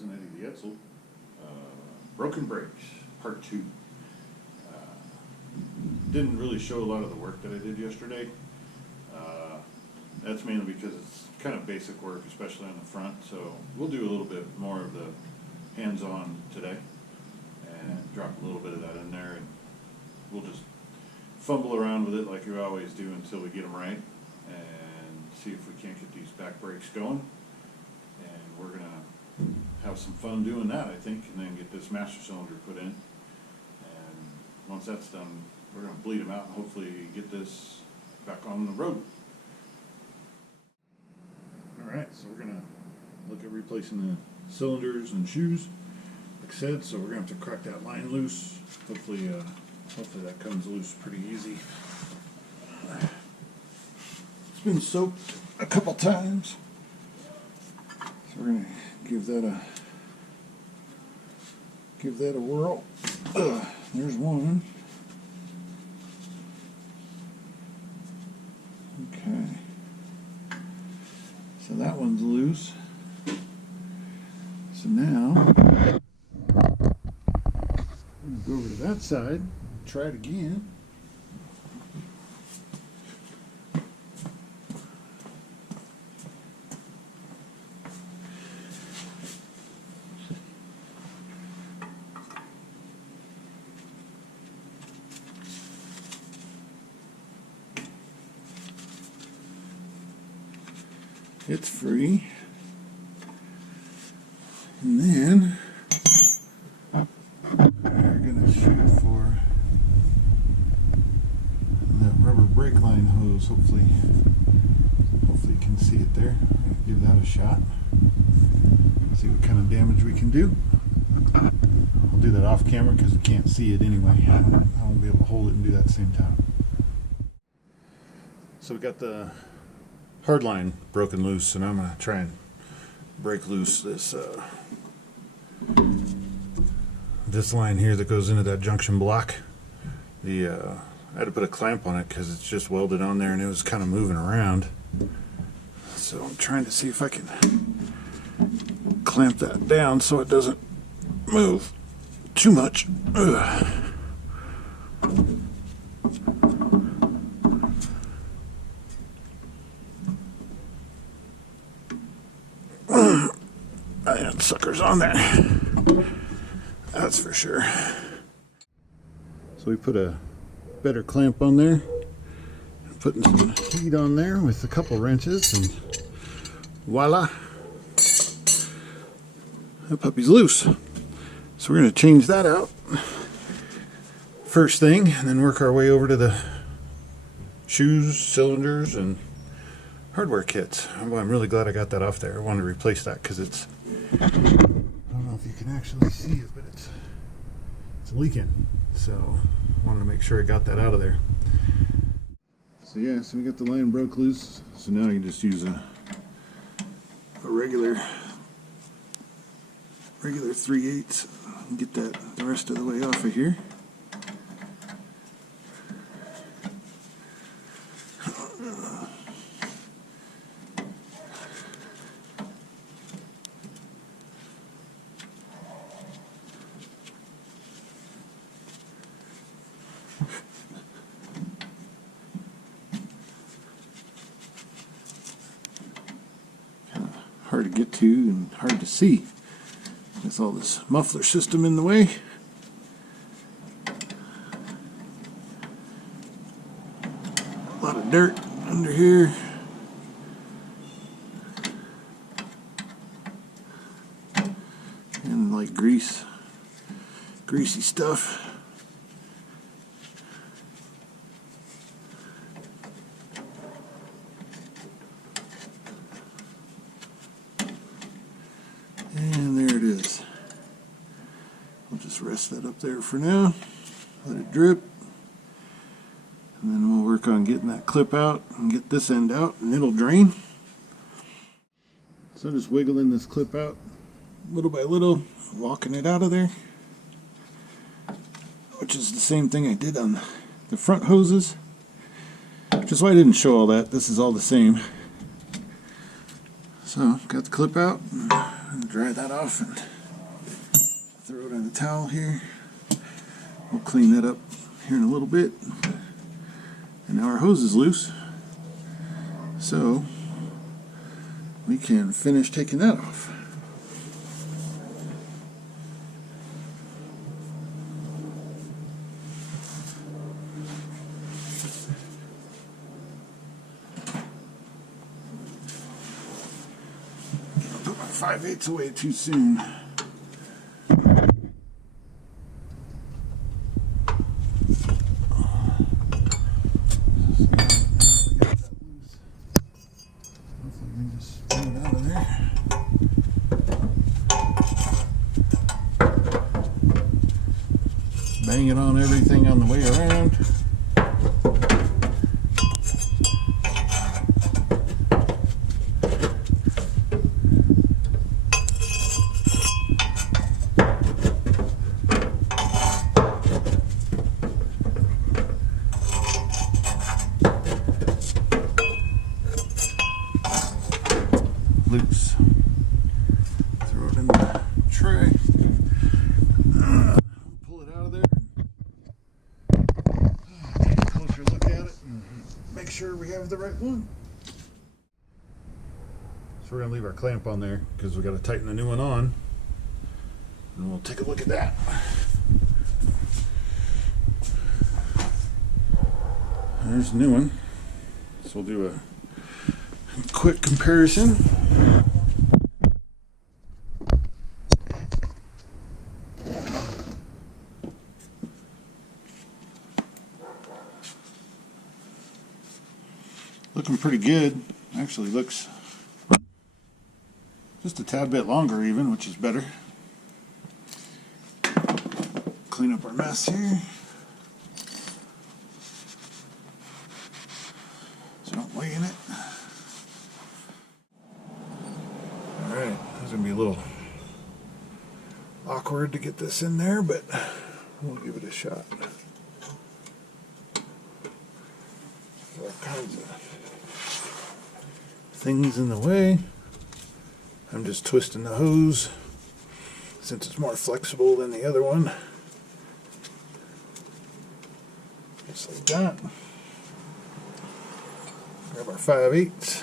Cousin Eddie the Edsel. Broken brakes, part 2. Didn't really show a lot of the work that I did yesterday. That's mainly because it's kind of basic work, especially on the front, so we'll do a little bit more of the hands-on today and drop a little bit of that in there, and we'll just fumble around with it like we always do until we get them right and see if we can't get these back brakes going. And we're going to have some fun doing that, I think, and then get this master cylinder put in. And once that's done, we're going to bleed them out and hopefully get this back on the road. Alright, so we're going to look at replacing the cylinders and shoes, like I said, so we're going to have to crack that line loose. Hopefully that comes loose pretty easy. It's been soaked a couple times, so we're going to give that a whirl. There's one. Okay. So that one's loose. So now, go over to that side, try it again. It's free. And then we're going to shoot for that rubber brake line hose. Hopefully you can see it there. I'm going to give that a shot. See what kind of damage we can do. I'll do that off camera because we can't see it anyway. I won't be able to hold it and do that at the same time. So we got the hard line broken loose, and I'm going to try and break loose this line here that goes into that junction block. I had to put a clamp on it because it's just welded on there and it was kind of moving around. So I'm trying to see if I can clamp that down so it doesn't move too much. Ugh. That sucker's on there, that's for sure. So we put a better clamp on there, putting some heat on there with a couple wrenches, and voila, that puppy's loose. So we're going to change that out first thing, and then work our way over to the shoes, cylinders, and hardware kits. Well, I'm really glad I got that off there. I wanted to replace that because it's, I don't know if you can actually see it, but it's leaking. So I wanted to make sure I got that out of there. So yeah, so we got the line broke loose. So now you can just use a regular 3/8 and get that the rest of the way off of here. Hard to get to and hard to see with all this muffler system in the way. A lot of dirt under here. And like greasy stuff. And there it is. We'll just rest that up there for now. Let it drip. And then we'll work on getting that clip out and get this end out, and it'll drain. So just wiggling this clip out little by little, walking it out of there. Which is the same thing I did on the front hoses. Which is why I didn't show all that. This is all the same. So, got the clip out. Dry that off and throw it on the towel here. We'll clean that up here in a little bit. And now our hose is loose, so we can finish taking that off. I put my 5/8 away too soon. Bang it on everything on the way around. Loose. Throw it in the tray. Pull it out of there. Take a closer look at it and make sure we have the right one. So we're going to leave our clamp on there because we got to tighten the new one on. And we'll take a look at that. There's the new one. So we'll do a quick comparison. Looking pretty good. Actually looks just a tad bit longer even, which is better. Clean up our mess here. So don't lay in it. Alright, it's going to be a little awkward to get this in there, but we'll give it a shot. All kinds of things in the way. I'm just twisting the hose since it's more flexible than the other one. Just like that. Grab our 5/8.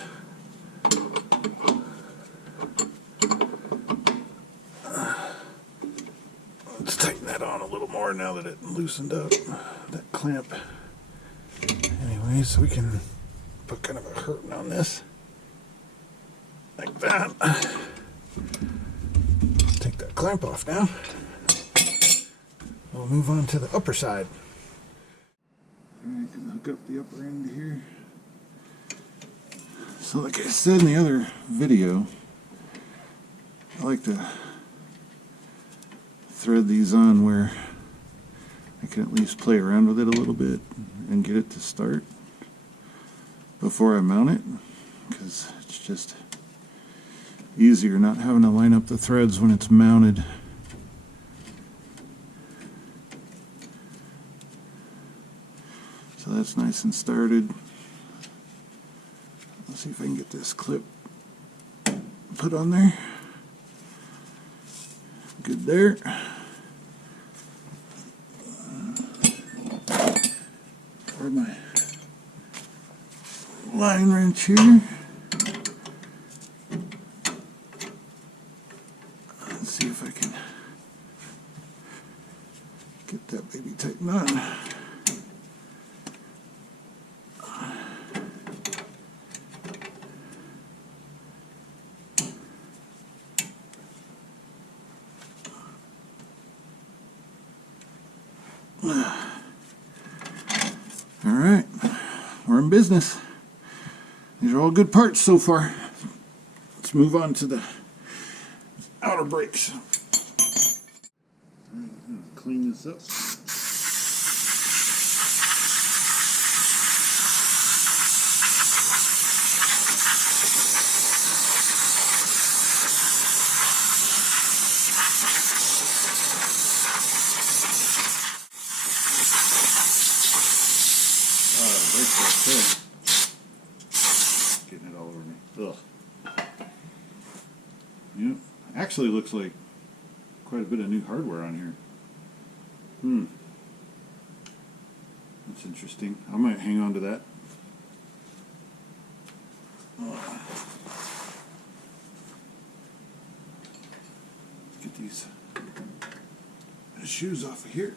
Let's tighten that on a little more now that it loosened up, that clamp. Anyway, so we can put kind of a curtain on this. Like that. Take that clamp off now. We'll move on to the upper side. Alright, gonna hook up the upper end here. So like I said in the other video, I like to thread these on where I can at least play around with it a little bit and get it to start before I mount it, because it's just easier not having to line up the threads when it's mounted. So that's nice and started. Let's see if I can get this clip put on there. Good there. Grab my line wrench here. Let's see if I can get that baby tightened on. Alright, we're in business. These are all good parts so far. Let's move on to the outer brakes. Clean this up. Getting it all over me. Ugh. Yep, Actually looks like quite a bit of new hardware on here. That's interesting. I might hang on to that. Get these shoes off of here.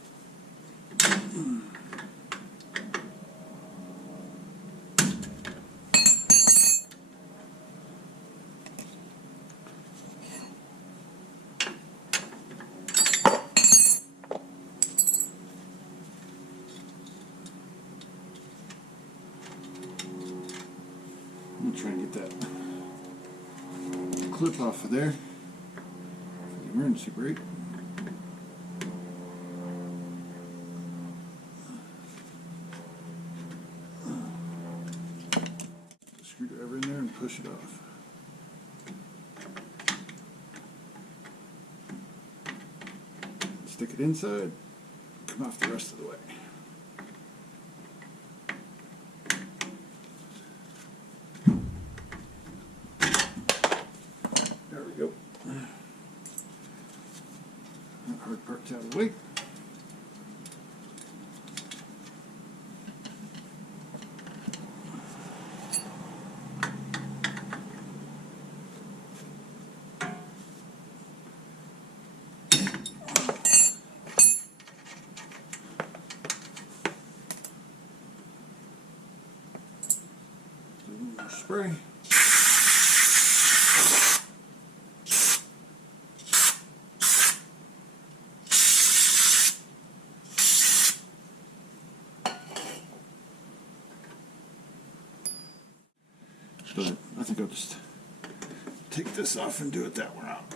I'm gonna try and get that clip off of there for the emergency brake. Put the screwdriver in there and push it off. Stick it inside, come off the rest of the way. There we go. That hard part's out of the way. A little more spray. But I think I'll just take this off and do it that route.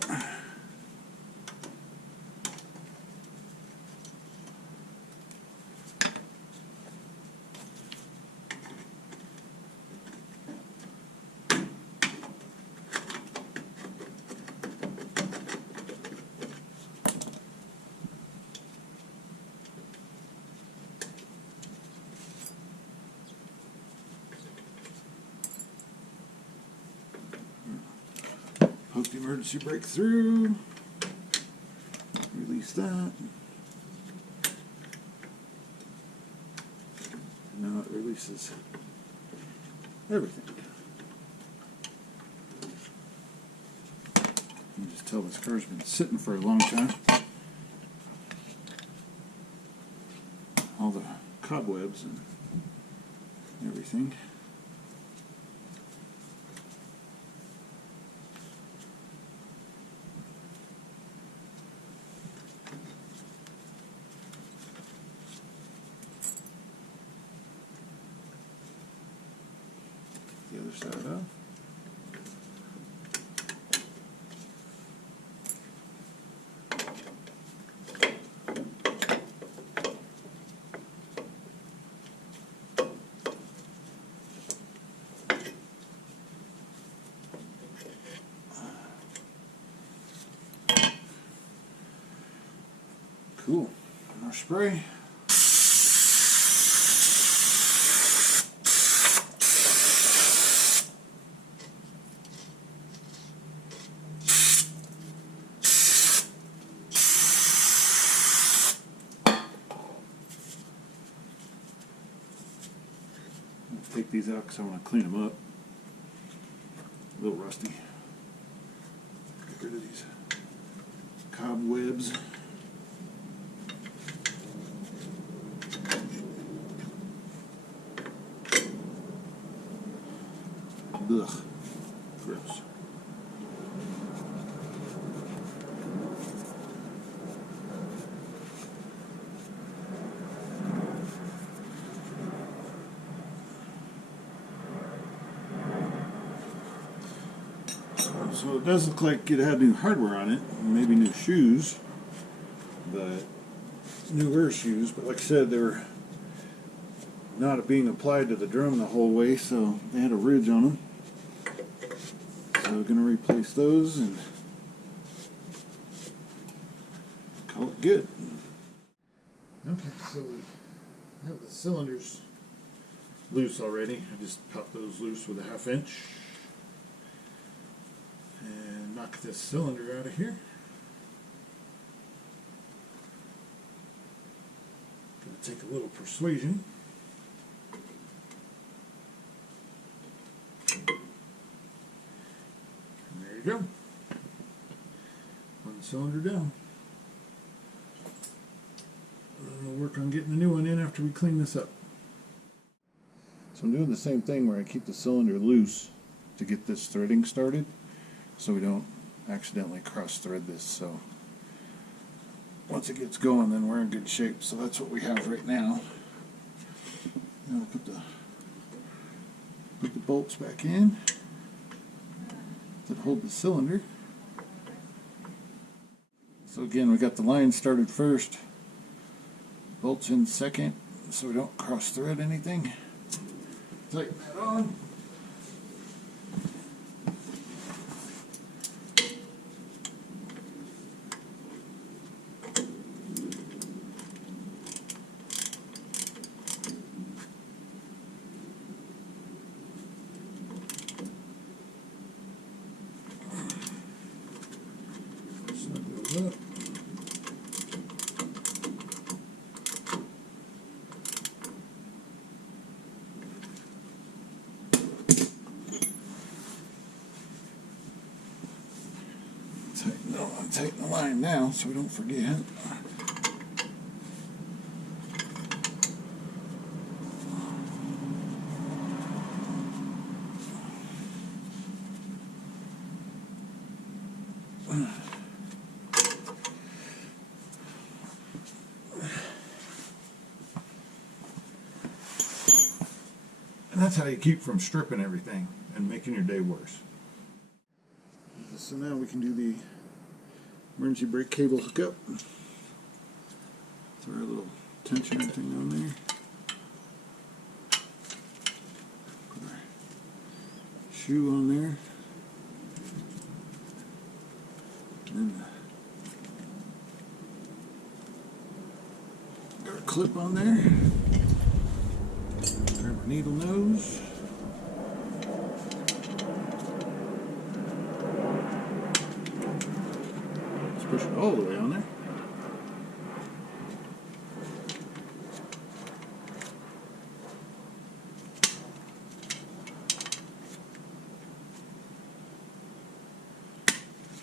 Poke the emergency brake through, release that. Now it releases everything. You can just tell this car's been sitting for a long time. All the cobwebs and everything. The other side off. Cool. More spray. Take these out because I want to clean them up. A little rusty. Get rid of these cobwebs. Ugh, gross. So it does look like it had new hardware on it, maybe new shoes, but newer shoes. But like I said, they were not being applied to the drum the whole way, so they had a ridge on them. So we're going to replace those and call it good. Okay, so we have the cylinders loose already. I just popped those loose with a 1/2 inch. And knock this cylinder out of here. Gonna take a little persuasion. And there you go. One cylinder down. And we'll work on getting a new one in after we clean this up. So I'm doing the same thing where I keep the cylinder loose to get this threading started so we don't accidentally cross thread this. So once it gets going, then we're in good shape. So that's what we have right now. Now we'll put the bolts back in that hold the cylinder. So again, we got the line started first, bolts in second, so we don't cross thread anything. Tighten that on. Snug those up. Tighten the line now so we don't forget. And that's how you keep from stripping everything and making your day worse. So now we can do the emergency brake cable hookup. Throw our little tensioner thing on there. Put our shoe on there. And then got a clip on there. Grab our needle nose. Push it all the way on there.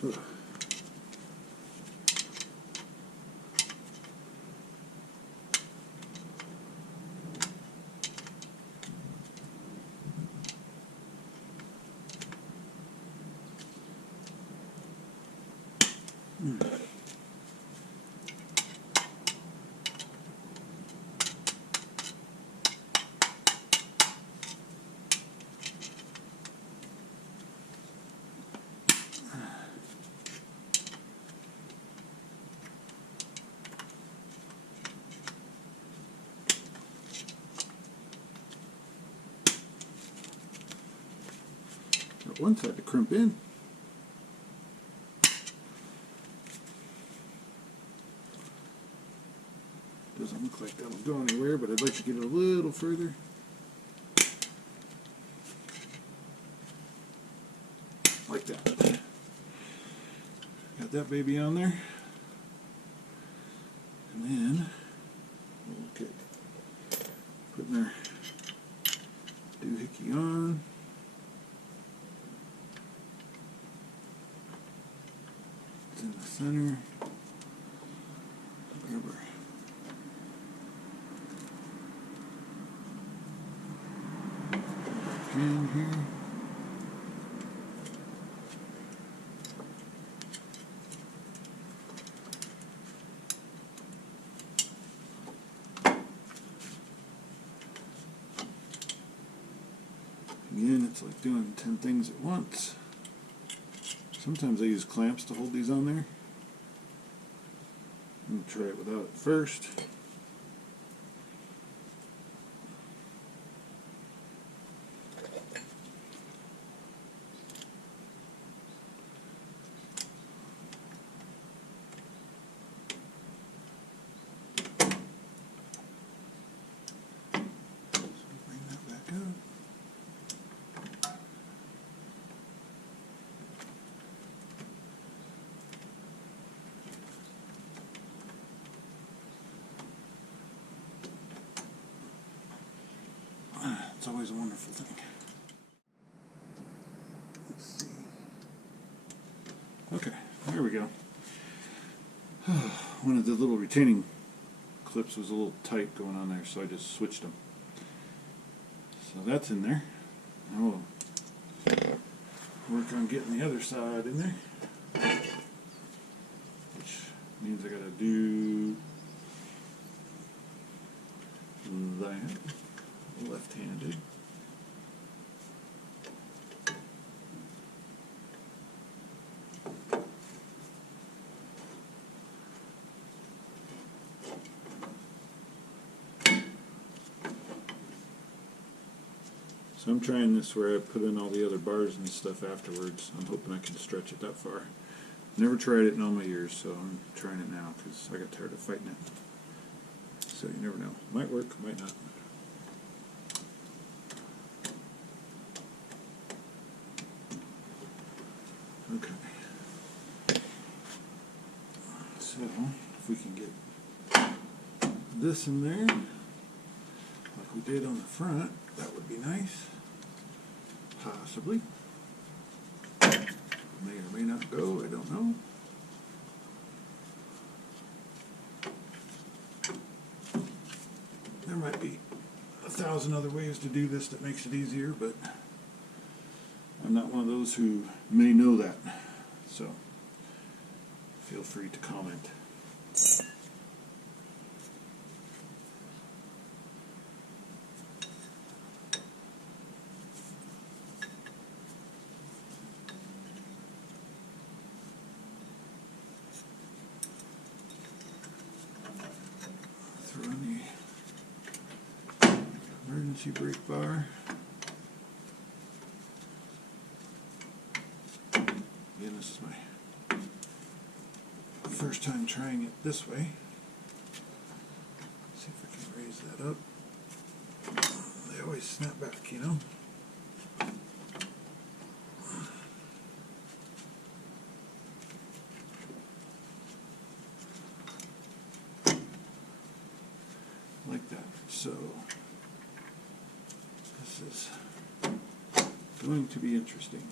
Ugh. Got one side to crimp in. Doesn't look like that'll go anywhere, but I'd like to get it a little further. Like that. Got that baby on there. And then we'll look at putting our doohickey on. It's in the center. Grab our pin here. Again, it's like doing 10 things at once. Sometimes I use clamps to hold these on there. I'm going to try it without it first. Bring that back up. That's always a wonderful thing. Let's see. Okay, there we go. One of the little retaining clips was a little tight going on there, so I just switched them. So that's in there. Now we'll work on getting the other side in there, which means I gotta do that left-handed. So I'm trying this where I put in all the other bars and stuff afterwards. I'm hoping I can stretch it that far. Never tried it in all my years, so I'm trying it now because I got tired of fighting it. So you never know. Might work, might not. Okay. So if we can get this in there, like we did on the front, that would be nice. Possibly. May or may not go, I don't know. There might be 1,000 other ways to do this that makes it easier, but I'm not one of those who may know that. So feel free to comment. Throw in the emergency brake bar. Again, this is my first time trying it this way. See if I can raise that up. They always snap back, you know. Like that. So this is going to be interesting.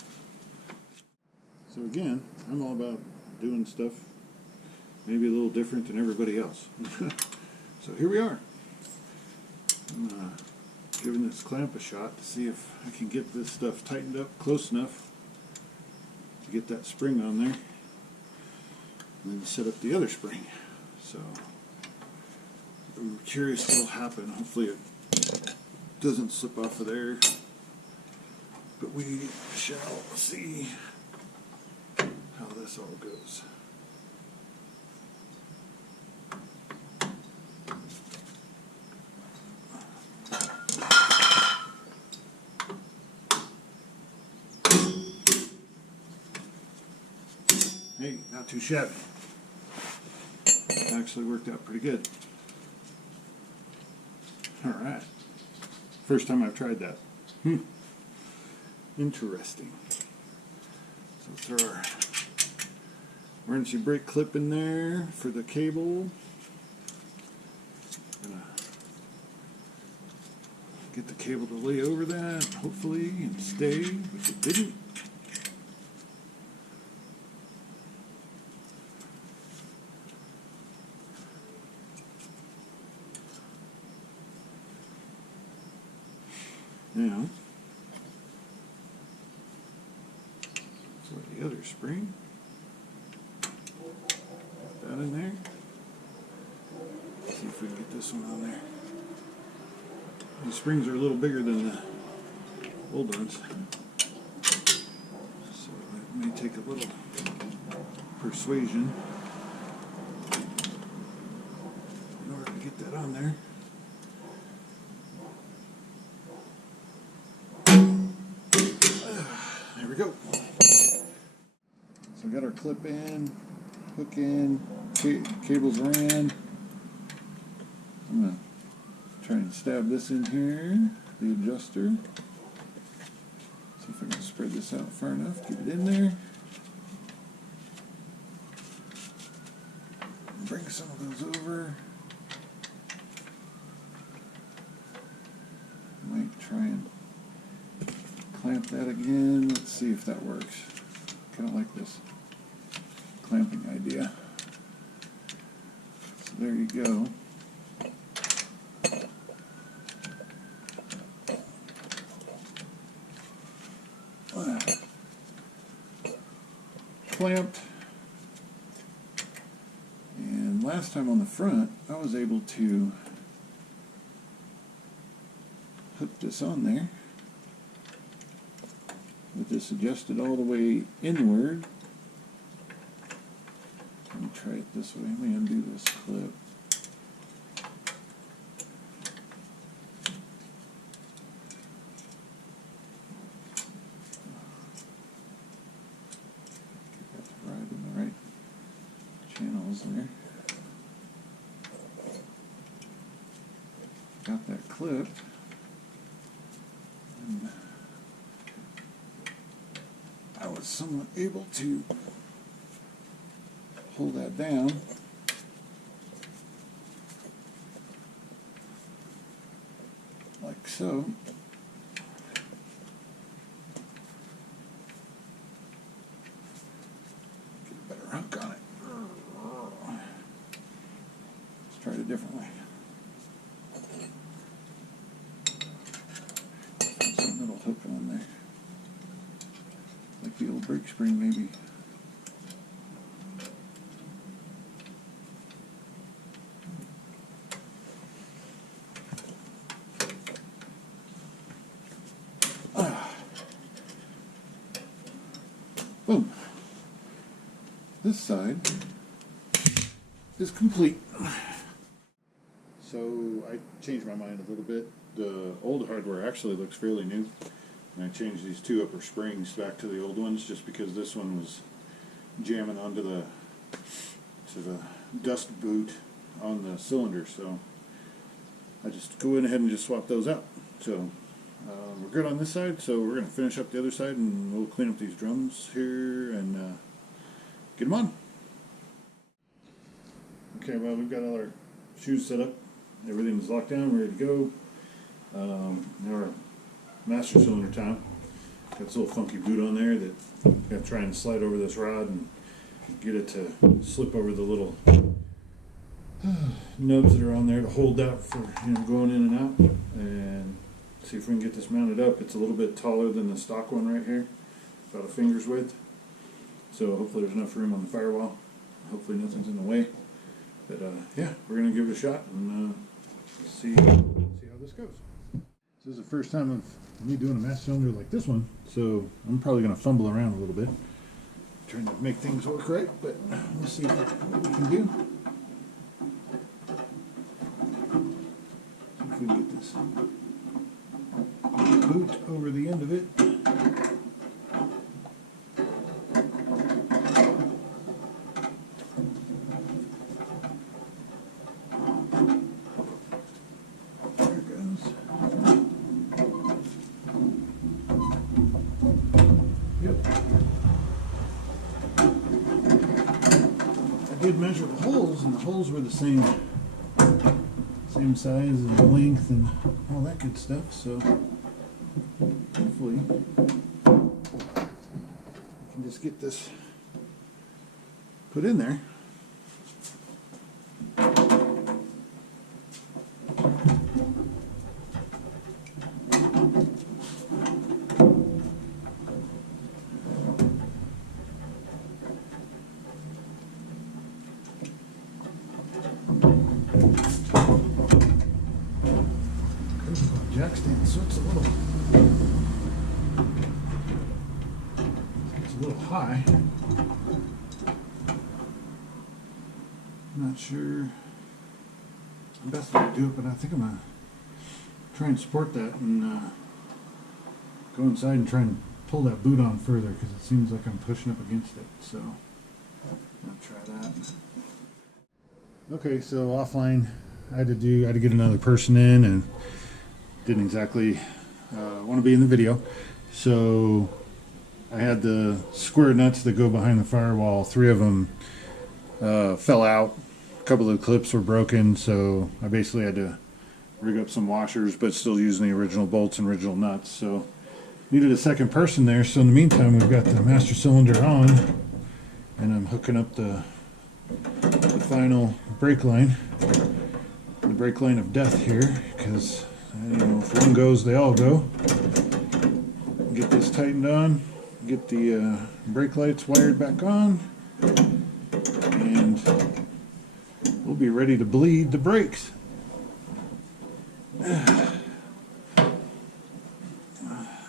So again, I'm all about doing stuff maybe a little different than everybody else. So here we are. I'm giving this clamp a shot to see if I can get this stuff tightened up close enough to get that spring on there and then set up the other spring. So I'm curious what will happen. Hopefully it doesn't slip off of there, but we shall see how this all goes. Hey, not too shabby. Actually worked out pretty good. Alright. First time I've tried that. Interesting. So throw our emergency brake clip in there for the cable. Gonna get the cable to lay over that, hopefully, and stay, which it didn't. Now, for the other spring, put that in there. See if we can get this one on there. These springs are a little bigger than the old ones, so it may take a little persuasion in order to get that on there. There we go. So we got our clip in, hook in, cables ran. I'm going to try and stab this in here, the adjuster. See if I can spread this out far enough, get it in there. Bring some of those over. Might try and clamp that again. Let's see if that works. Kind of like this clamping idea. So there you go. Clamped. And last time on the front, I was able to hook this on there with this adjusted all the way inward. Let me try it this way. Let me undo this clip. Get that to ride in the right channels there. Got that clip. And I was somewhat able to hold that down. Like so. Get a better hook on it. Let's try it a different way. Some little hook on there. Like the old brake spring, maybe. Boom. This side is complete. So I changed my mind a little bit. The old hardware actually looks fairly new. And I changed these two upper springs back to the old ones just because this one was jamming onto the dust boot on the cylinder. So I just go in ahead and just swap those out. So we're good on this side, so we're going to finish up the other side and we'll clean up these drums here and get them on. Okay, well, we've got all our shoes set up. Everything's locked down, ready to go. Now we're master cylinder time. Got this little funky boot on there that I'm going to try and slide over this rod and get it to slip over the little nubs that are on there to hold that for going in and out. And see if we can get this mounted up. It's a little bit taller than the stock one right here, about a finger's width. So hopefully there's enough room on the firewall. Hopefully nothing's in the way. But yeah, we're gonna give it a shot and see how this goes. This is the first time of me doing a master cylinder like this one, so I'm probably gonna fumble around a little bit, trying to make things work right. But we'll see what we can do. See if we can get this boot over the end of it. There it goes. Yep. I did measure the holes, and the holes were the same size and length and all that good stuff, so hopefully I can just get this put in there. Jack stand, so it's a little high. I'm not sure the best way to do it, but I think I'm gonna try and support that and go inside and try and pull that boot on further because it seems like I'm pushing up against it. So I'll try that. Okay, so offline, I had to get another person in and didn't exactly want to be in the video, so I had the square nuts that go behind the firewall. 3 of them fell out. A couple of the clips were broken, so I basically had to rig up some washers, but still using the original bolts and original nuts. So needed a second person there, so in the meantime we've got the master cylinder on, and I'm hooking up the final brake line, the brake line of death here, because you know, if one goes, they all go. Get this tightened on, get the brake lights wired back on, and we'll be ready to bleed the brakes.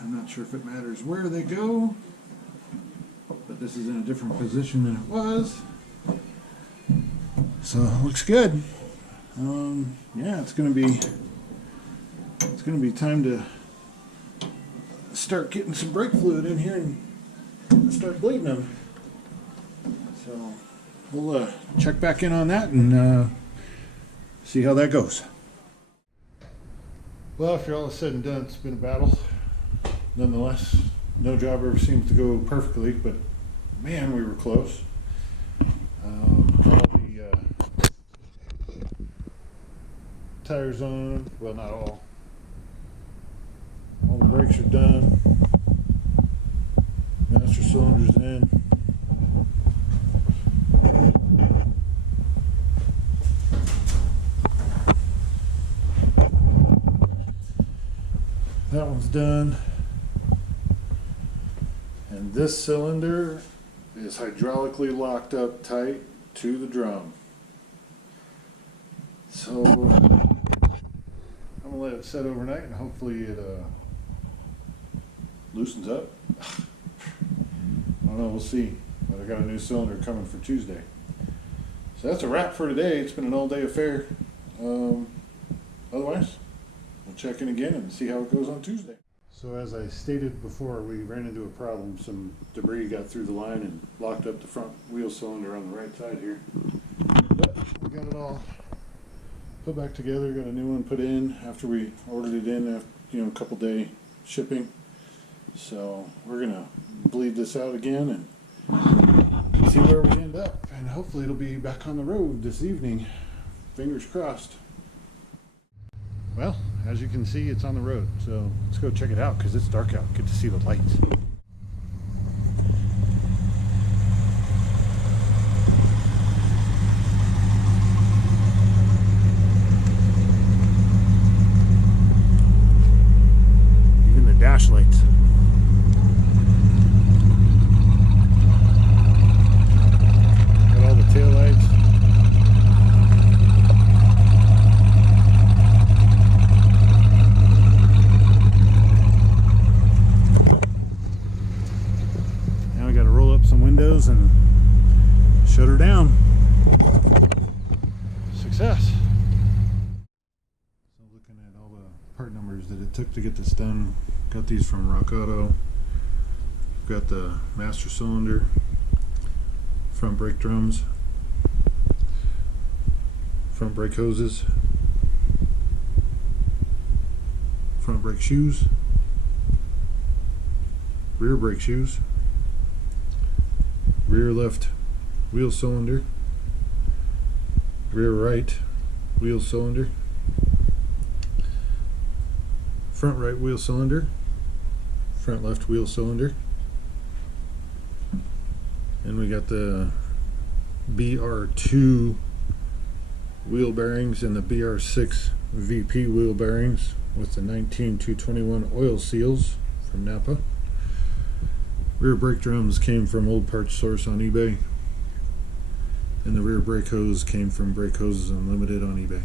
I'm not sure if it matters where they go, but this is in a different position than it was. So it looks good. Yeah, it's gonna be time to start getting some brake fluid in here and start bleeding them. So we'll check back in on that and see how that goes. Well, after all is said and done, it's been a battle. Nonetheless, no job ever seems to go perfectly, but man, we were close. All the tires on, well, not all. All the brakes are done. Master cylinder's in. That one's done. And this cylinder is hydraulically locked up tight to the drum. So I'm gonna let it set overnight and hopefully it loosens up. I don't know, we'll see. But I got a new cylinder coming for Tuesday. So that's a wrap for today. It's been an all-day affair. Otherwise, we'll check in again and see how it goes on Tuesday. So as I stated before, we ran into a problem. Some debris got through the line and locked up the front wheel cylinder on the right side here. But we got it all put back together, got a new one put in after we ordered it in after, you know, a couple day shipping. So we're gonna bleed this out again and see where we end up, and hopefully it'll be back on the road this evening. Fingers crossed. Well, as you can see, it's on the road, so let's go check it out because it's dark out. Get to see the lights. Even the dash lights. Got all the tail lights. Windows and shut her down. Success. So looking at all the part numbers that it took to get this done, got these from Rock Auto. Got the master cylinder, front brake drums, front brake hoses, front brake shoes, rear brake shoes, rear left wheel cylinder, rear right wheel cylinder, front right wheel cylinder, front left wheel cylinder, and we got the BR2 wheel bearings and the BR6 VP wheel bearings with the 19221 oil seals from Napa. Rear brake drums came from Old Parts Source on eBay, and the rear brake hose came from Brake Hoses Unlimited on eBay.